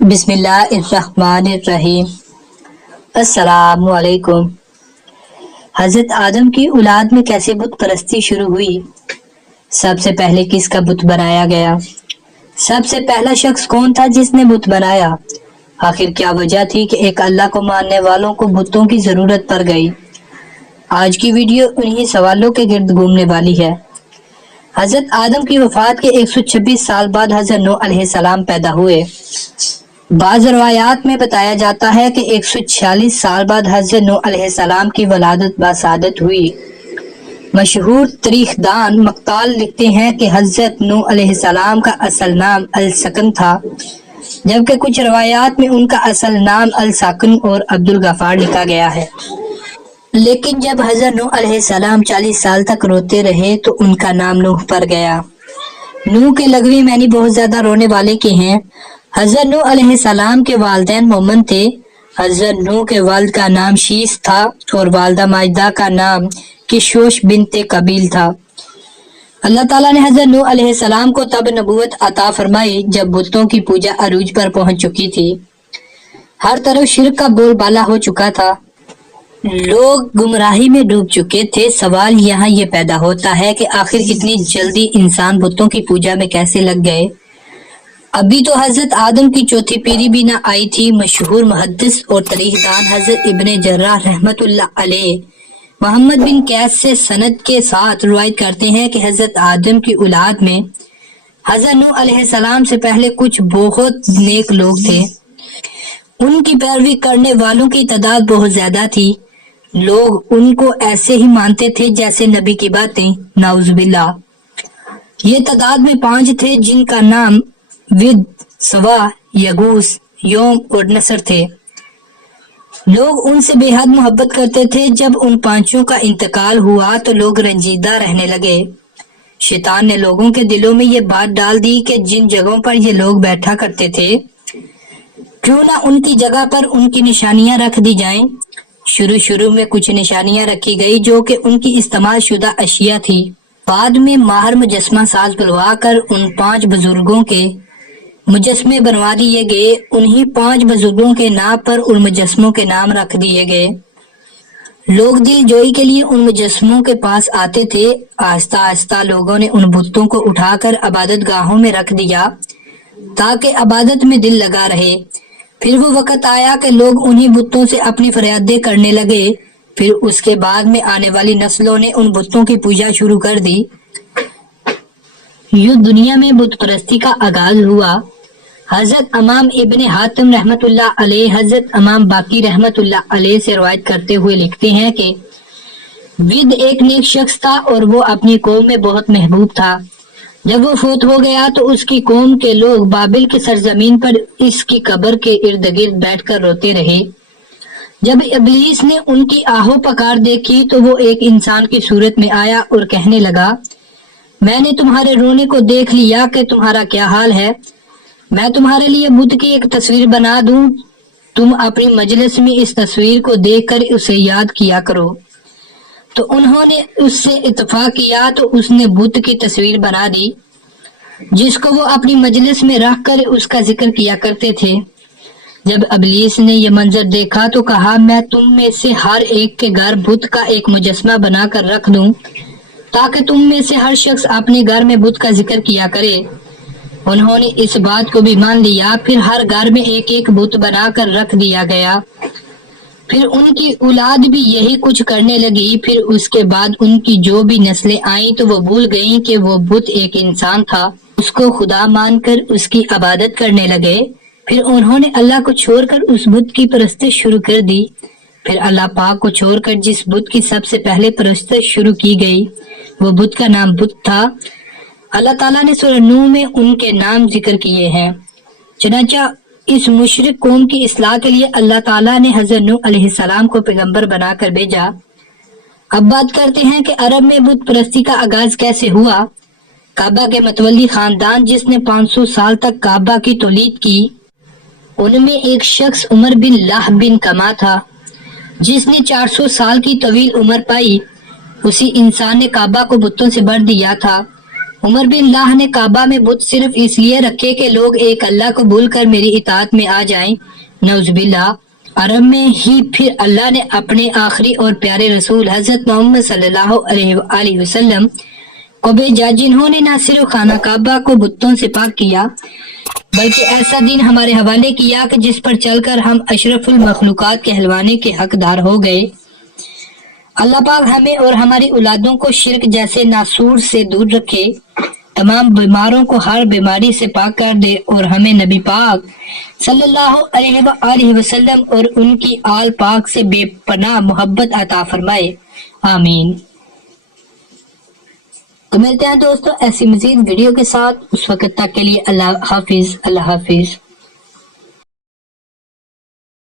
بسم اللہ الرحمن الرحیم۔ السلام علیکم۔ حضرت آدم کی اولاد میں کیسے بت پرستی شروع ہوئی؟ سب سے پہلے کس کا بت بنایا گیا؟ سب سے پہلا شخص کون تھا جس نے بت بنایا؟ آخر کیا وجہ تھی کہ ایک اللہ کو ماننے والوں کو بتوں کی ضرورت پڑ گئی؟ آج کی ویڈیو انہی سوالوں کے گرد گھومنے والی ہے۔ حضرت آدم کی وفات کے 126 سال بعد حضرت نوح علیہ السلام پیدا ہوئے۔ بعض روایات میں بتایا جاتا ہے کہ 146 سال بعد حضرت نوح علیہ السلام کی ولادت بسعادت ہوئی۔ مشہور تاریخ دان مقتال لکھتے ہیں کہ حضرت نوح علیہ السلام کا اصل نام السکن تھا، جبکہ کچھ روایات میں ان کا اصل نام الساکن اور عبدالغفار لکھا گیا ہے۔ لیکن جب حضرت نوح علیہ السلام 40 سال تک روتے رہے تو ان کا نام نوح پڑ گیا۔ نوح کے لغوی معنی بہت زیادہ رونے والے کے ہیں۔ حضرت نوح علیہ السلام کے والدین مومن تھے۔ حضرت نوح کے والد کا نام شیس تھا اور والدہ ماجدہ کا نام کشوش بنت قبیل تھا۔ اللہ تعالیٰ نے حضرت نوح علیہ السلام کو تب نبوت عطا فرمائی جب بتوں کی پوجا عروج پر پہنچ چکی تھی۔ ہر طرف شرک کا بول بالا ہو چکا تھا، لوگ گمراہی میں ڈوب چکے تھے۔ سوال یہاں یہ پیدا ہوتا ہے کہ آخر اتنی جلدی انسان بتوں کی پوجا میں کیسے لگ گئے؟ ابھی تو حضرت آدم کی چوتھی پیری بھی نہ آئی تھی۔ مشہور محدث اور تاریخ دان حضرت ابن جراح رحمت اللہ علیہ محمد بن قیس سے سند کے ساتھ روایت کرتے ہیں کہ حضرت آدم کی اولاد میں حضرت نوح علیہ السلام سے پہلے کچھ بہت نیک لوگ تھے۔ ان کی پیروی کرنے والوں کی تعداد بہت زیادہ تھی۔ لوگ ان کو ایسے ہی مانتے تھے جیسے نبی کی باتیں، نعوذ باللہ۔ یہ تعداد میں 5 تھے جن کا نام ود، سوا، یغوث، یوم اور نصر تھے۔ لوگ ان سے بے حد محبت کرتے تھے۔ جب ان 5 کا انتقال ہوا تو لوگ رنجیدہ رہنے لگے۔ شیطان نے لوگوں کے دلوں میں یہ بات ڈال دی کہ جن جگہوں پر یہ لوگ بیٹھا کرتے تھے کیوں نہ ان کی جگہ پر ان کی نشانیاں رکھ دی جائیں۔ شروع میں کچھ نشانیاں رکھی گئی جو کہ ان کی استعمال شدہ اشیاء تھی۔ بعد میں ماہر مجسمہ ساز بلوا کر ان 5 بزرگوں کے مجسمے بنوا دیے گئے۔ انہی 5 بزرگوں کے نام پر ان مجسموں کے نام رکھ دیے گئے۔ لوگ دل جوئی کے لیے ان مجسموں کے پاس آتے تھے۔ آہستہ آہستہ لوگوں نے ان بتوں کو اٹھا کر عبادت گاہوں میں رکھ دیا تاکہ عبادت میں دل لگا رہے۔ پھر وہ وقت آیا کہ لوگ انہی بتوں سے اپنی فریادیں کرنے لگے۔ پھر اس کے بعد میں آنے والی نسلوں نے ان بتوں کی پوجا شروع کر دی۔ یوں دنیا میں بت پرستی کا آغاز ہوا۔ حضرت امام ابن حاتم رحمت اللہ علیہ حضرت امام باقی رحمت اللہ علیہ سے روایت کرتے ہوئے لکھتے ہیں کہ ود ایک نیک شخص تھا اور وہ اپنی قوم میں بہت محبوب تھا۔ جب وہ فوت ہو گیا تو اس کی قوم کے لوگ بابل کی سرزمین پر اس کی قبر کے ارد گرد بیٹھ کر روتے رہے۔ جب ابلیس نے ان کی آہو پکار دیکھی تو وہ ایک انسان کی صورت میں آیا اور کہنے لگا، میں نے تمہارے رونے کو دیکھ لیا کہ تمہارا کیا حال ہے۔ میں تمہارے لیے بت کی ایک تصویر بنا دوں، تم اپنی مجلس میں اس تصویر کو دیکھ کر اسے یاد کیا کرو۔ تو انہوں نے اس سے اتفاق کیا تو اس نے بت کی تصویر بنا دی جس کو وہ اپنی مجلس میں رکھ کر اس کا ذکر کیا کرتے تھے۔ جب ابلیس نے یہ منظر دیکھا تو کہا، میں تم میں سے ہر ایک کے گھر بت کا ایک مجسمہ بنا کر رکھ دوں تاکہ تم میں سے ہر شخص اپنے گھر میں بت کا ذکر کیا کرے۔ انہوں نے اس بات کو بھی مان لیا۔ پھر ہر گھر میں ایک ایک بت بنا کر رکھ دیا گیا۔ پھر ان کی اولاد بھی یہی کچھ کرنے لگی۔ پھر اس کے بعد ان کی جو بھی نسلیں آئیں تو وہ بھول گئیں کہ وہ بت ایک انسان تھا۔ اس کو خدا مان کر اس کی عبادت کرنے لگے۔ پھر انہوں نے اللہ کو چھوڑ کر اس بت کی پرستش شروع کر دی۔ پھر اللہ پاک کو چھوڑ کر جس بت کی سب سے پہلے پرستش شروع کی گئی وہ بت کا نام بت تھا۔ اللہ تعالیٰ نے سورہ نوح میں ان کے نام ذکر کیے ہیں۔ چنانچہ اس مشرک قوم کی اصلاح کے لیے اللہ تعالیٰ نے حضرت نوح علیہ السلام کو پیغمبر بنا کر بھیجا۔ اب بات کرتے ہیں کہ عرب میں بت پرستی کا آغاز کیسے ہوا۔ کعبہ کے متولی خاندان جس نے 500 سال تک کعبہ کی تولید کی، ان میں ایک شخص عمر بن لہب بن کما تھا جس نے 400 سال کی طویل عمر پائی۔ اسی انسان نے کعبہ کو بتوں سے بھر دیا تھا۔ عمر بن اللہ نے کعبہ میں بت صرف اس لیے رکھے کہ لوگ ایک اللہ کو بھول کر میری اطاعت میں آ جائیں، نعوذ باللہ۔ عرب میں ہی پھر اللہ نے اپنے آخری اور پیارے رسول حضرت محمد صلی اللہ علیہ وآلہ وسلم کو بھیجا، جنہوں نے نہ صرف خانہ کعبہ کو بتوں سے پاک کیا بلکہ ایسا دین ہمارے حوالے کیا کہ جس پر چل کر ہم اشرف المخلوقات کہلوانے کے حقدار ہو گئے۔ اللہ پاک ہمیں اور ہماری اولادوں کو شرک جیسے ناسور سے دور رکھے، تمام بیماروں کو ہر بیماری سے پاک کر دے اور ہمیں نبی پاک صلی اللہ علیہ وآلہ وسلم اور ان کی آل پاک سے بے پناہ محبت عطا فرمائے، آمین۔ تو ملتے ہیں دوستو ایسی مزید ویڈیو کے ساتھ، اس وقت تک کے لیے اللہ حافظ، اللہ حافظ۔